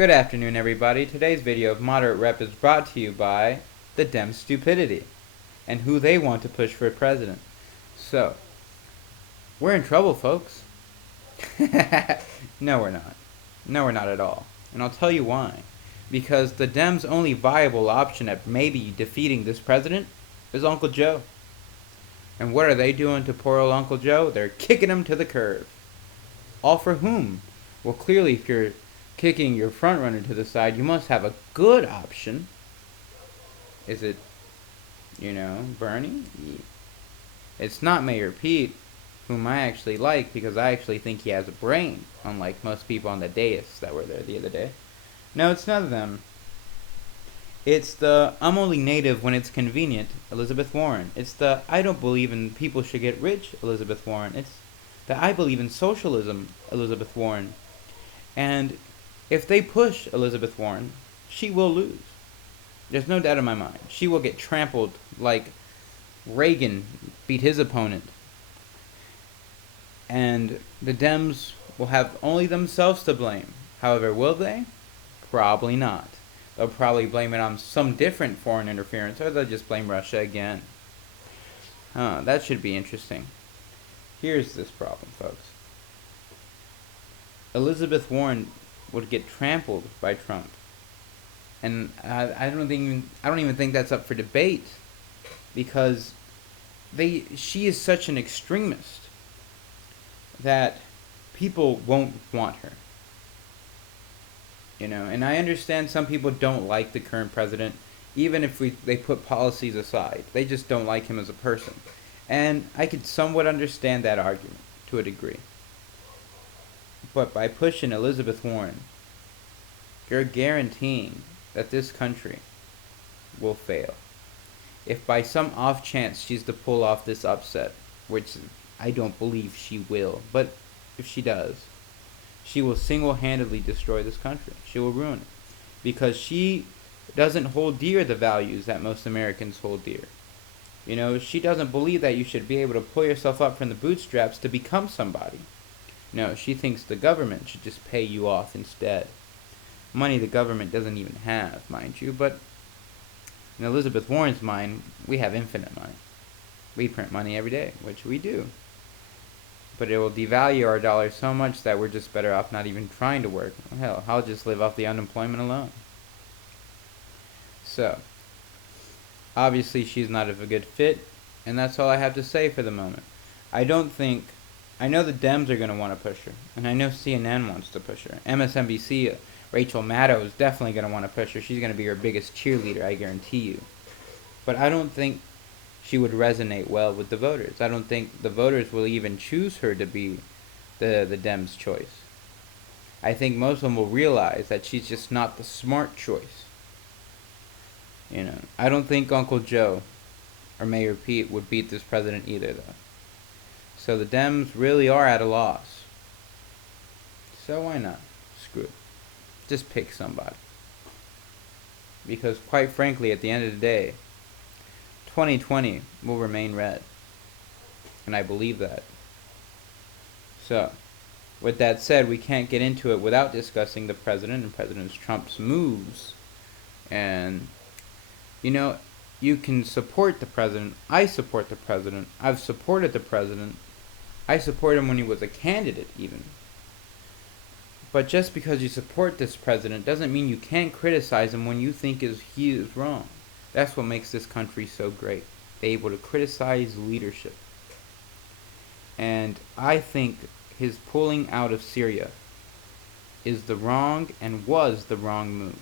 Good afternoon, everybody. Today's video of Moderate Rep is brought to you by the Dems stupidity and who they want to push for president. So, we're in trouble, folks. No, we're not. No, we're not at all. And I'll tell you why. Because the Dems' only viable option at maybe defeating this president is Uncle Joe. And what are they doing to poor old Uncle Joe? They're kicking him to the curb. All for whom? Well, clearly, if you're kicking your frontrunner to the side, you must have a good option. Is it, Bernie? It's not Mayor Pete, whom I actually like because I actually think he has a brain, unlike most people on the dais that were there the other day. No, it's none of them. It's the I'm only native when it's convenient, Elizabeth Warren. It's the I don't believe in people should get rich, Elizabeth Warren. It's the I believe in socialism, Elizabeth Warren. And if they push Elizabeth Warren, she will lose. There's no doubt in my mind. She will get trampled like Reagan beat his opponent. And the Dems will have only themselves to blame. However, will they? Probably not. They'll probably blame it on some different foreign interference, or they'll just blame Russia again. That should be interesting. Here's this problem, folks. Elizabeth Warren would get trampled by Trump, and I don't even think that's up for debate, because she is such an extremist that people won't want her. And I understand some people don't like the current president, even if they put policies aside. They just don't like him as a person. And I could somewhat understand that argument to a degree. But by pushing Elizabeth Warren, you're guaranteeing that this country will fail. If by some off chance she's to pull off this upset, which I don't believe she will, but if she does, she will single-handedly destroy this country. She will ruin it. Because she doesn't hold dear the values that most Americans hold dear. She doesn't believe that you should be able to pull yourself up from the bootstraps to become somebody. No, she thinks the government should just pay you off instead. Money the government doesn't even have, mind you, but in Elizabeth Warren's mind, we have infinite money. We print money every day, which we do. But it will devalue our dollar so much that we're just better off not even trying to work. Hell, I'll just live off the unemployment alone. So, obviously she's not a good fit, and that's all I have to say for the moment. I know the Dems are going to want to push her, and I know CNN wants to push her. MSNBC, Rachel Maddow is definitely going to want to push her. She's going to be her biggest cheerleader, I guarantee you. But I don't think she would resonate well with the voters. I don't think the voters will even choose her to be the Dems' choice. I think most of them will realize that she's just not the smart choice. I don't think Uncle Joe or Mayor Pete would beat this president either, though. So the Dems really are at a loss. So why not? Screw it. Just pick somebody. Because quite frankly, at the end of the day, 2020 will remain red. And I believe that. So, with that said, we can't get into it without discussing the president and President Trump's moves. And, you can support the president. I support the president. I've supported the president. I supported him when he was a candidate, even. But just because you support this president doesn't mean you can't criticize him when you think he is wrong. That's what makes this country so great. They're able to criticize leadership. And I think his pulling out of Syria is the wrong and was the wrong move.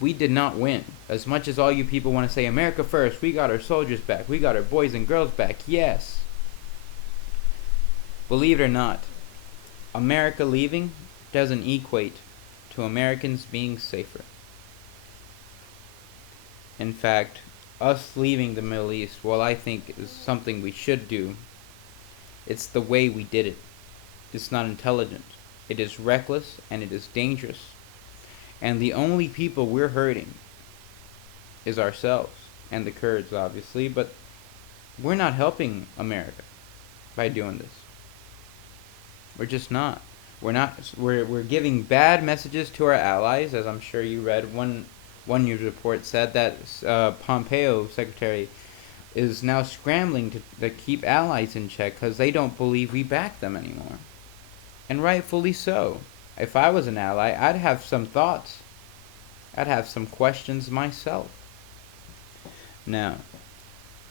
We did not win. As much as all you people want to say, America first, we got our soldiers back, we got our boys and girls back, yes. Believe it or not, America leaving doesn't equate to Americans being safer. In fact, us leaving the Middle East, while I think is something we should do, it's the way we did it. It's not intelligent. It is reckless and it is dangerous. And the only people we're hurting is ourselves and the Kurds, obviously, but we're not helping America by doing this. We're just not. We're giving bad messages to our allies, as I'm sure you read. One news report said that Pompeo, secretary, is now scrambling to keep allies in check because they don't believe we back them anymore. And rightfully so. If I was an ally, I'd have some thoughts. I'd have some questions myself. Now,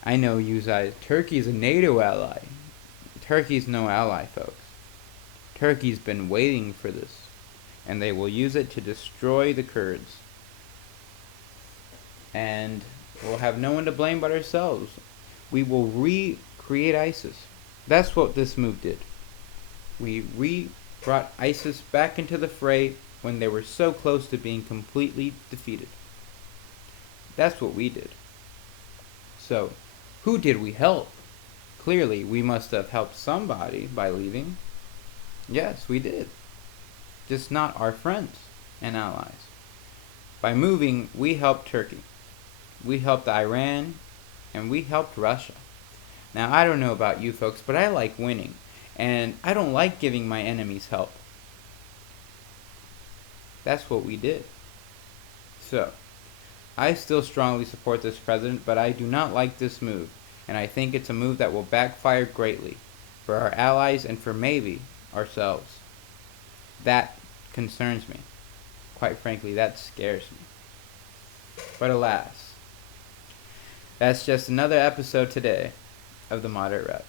I know you guys, Turkey's a NATO ally. Turkey's no ally, folks. Turkey's been waiting for this, and they will use it to destroy the Kurds. And we'll have no one to blame but ourselves. We will recreate ISIS. That's what this move did. We brought ISIS back into the fray when they were so close to being completely defeated. That's what we did. So, who did we help? Clearly, we must have helped somebody by leaving. Yes, we did. Just not our friends and allies. By moving, we helped Turkey. We helped Iran, and we helped Russia. Now, I don't know about you folks, but I like winning, and I don't like giving my enemies help. That's what we did. So, I still strongly support this president, but I do not like this move, and I think it's a move that will backfire greatly for our allies and for maybe ourselves. That concerns me. Quite frankly, that scares me. But alas, that's just another episode today of the Moderate Rep.